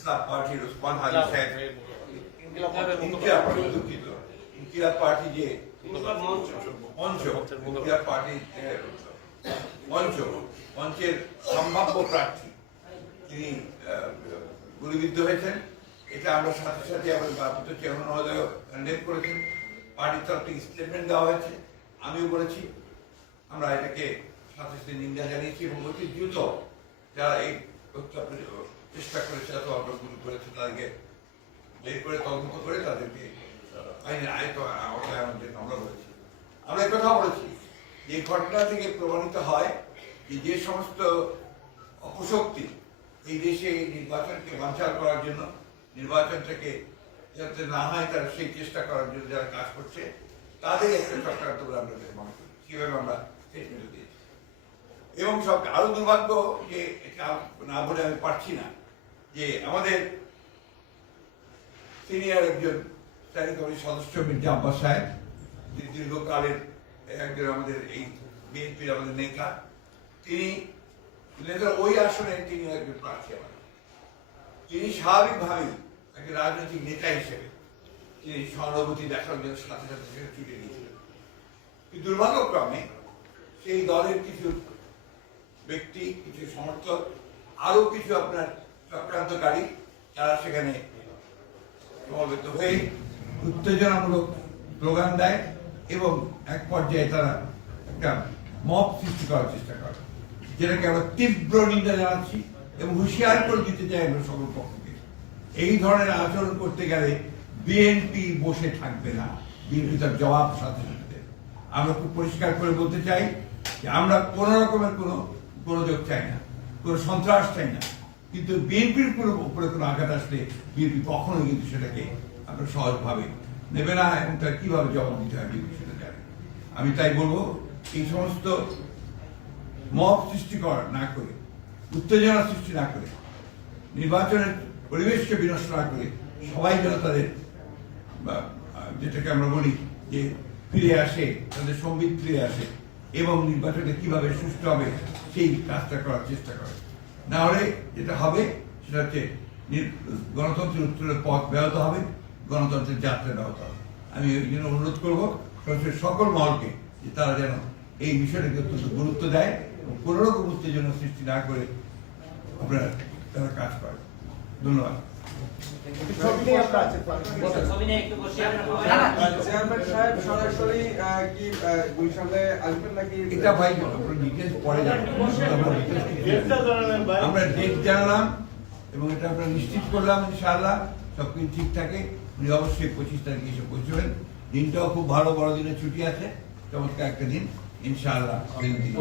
ইনসাফ পার্টির ওসমান হাজি সাহেব ইনকিলাব পার্টি যে ইনকিলাব পার্টির মঞ্চের সম্ভাব্য প্রার্থী তিনি গুলিবিদ্ধ হয়েছেন। এটা আমরা সাথে সাথে আমাদের ভারপ্রাপ্ত চেয়ারম্যান মহোদয় কন্ডেম করেছেন, পার্টির তরফ থেকে স্টেটমেন্ট দেওয়া হয়েছে, আমিও বলেছি। আমরা এটাকে সাথে সাথে নিন্দা জানিয়েছি এবং অতি দ্রুত যারা এই চেষ্টা করেছে অথবা গুলি করেছে তাদেরকে বের করে তদন্ত করে তাদেরকে আইনের আওতায় আনতে আমরা বলেছি। আমরা এই কথা বলেছি যে ঘটনা থেকে প্রমাণিত হয় যে সমস্ত অপশক্তি এই দেশে এই নির্বাচনকে বানচাল করার জন্য, নির্বাচনটাকে যাতে না হয় তারা সেই চেষ্টা করার জন্য যারা কাজ করছে তাদের একটা চক্রান্ত বলে আমরা মনে করি। কিভাবে আমরা স্টেটমেন্ট দিয়েছি এবং সব আরো দুর্ভাগ্য যে এটা না বলে আমি পারছি না যে আমাদের সিনিয়র একজন স্ট্যান্ডিং কমিটির সদস্য মির্জা আব্বাস সাহেব, তিনি দীর্ঘকালের একজন আমাদের এই বিএনপির আমাদের নেতা, তিনি ওই আসনে তিনি একজন প্রার্থী। তিনি স্বাভাবিকভাবেই একজন রাজনৈতিক নেতা হিসেবে তিনি সহানুভূতি দেখার জন্য সাথে সাথে ছুটে দিয়েছিলেন। কিন্তু দুর্ভাগ্যক্রমে সেই দলের কিছু ব্যক্তি, কিছু সমর্থক, আরো কিছু আপনার চক্রান্তকারী তারা সেখানে সমবেত হয়ে উত্তেজনামূলক স্লোগান দেয় এবং এক পর্যায়ে তারা একটা মব সৃষ্টি করার চেষ্টা করে, যেটাকে আমরা তীব্র নিন্দা জানাচ্ছি এবং হুঁশিয়ার করে দিতে চাই আমরা সকল পক্ষকে। এই ধরনের আচরণ করতে গেলে বিএনপি বসে থাকবে না, বিএনপি তার জবাব সাথে সাথে। আমরা খুব পরিষ্কার করে বলতে চাই যে আমরা কোন রকমের কোনো গোলযোগ চাই না, কোনো সন্ত্রাস চাই না, কিন্তু বিএনপির উপরে কোনো আঘাত আসলে বিএনপি কখনোই কিন্তু সেটাকে আমরা সহজভাবে নেবে না এবং তার কিভাবে জবাব দিতে হয় বিএনপি সেটা জানে। আমি তাই বলবো এই সমস্ত মব সৃষ্টি না করে, উত্তেজনা সৃষ্টি না করে, নির্বাচনের পরিবেশকে বিনষ্ট না করে সবাই যেন তাদের যেটাকে আমরা বলি যে ফিরে আসে, তাদের সম্বিত ফিরে আসে এবং নির্বাচনে কিভাবে সুষ্ঠু হবে সেই কাজটা করার চেষ্টা করে। না হলে যেটা হবে সেটা হচ্ছে গণতন্ত্রের উত্তরের পথ ব্যাহত হবে, গণতন্ত্রের যাত্রা ব্যাহত হবে। আমি ওই জন্য অনুরোধ করবো সকল মহলকে যে তারা যেন এই বিষয়টাকে অত্যন্ত গুরুত্ব দেয় এবং কোন রকম উত্তেজনা সৃষ্টি না করে আপনারা তারা কাজ করে। ধন্যবাদ। আমরা ডেট জানালাম এবং এটা আমরা নিশ্চিত করলাম ইনশাআল্লাহ সবকিছু ঠিক থাকে। উনি অবশ্যই 25 তারিখে এসে পৌঁছবেন। দিনটাও খুব ভালো, বড়দিনের ছুটি আছে, চমৎকার একটা দিন ইনশাআল্লাহ।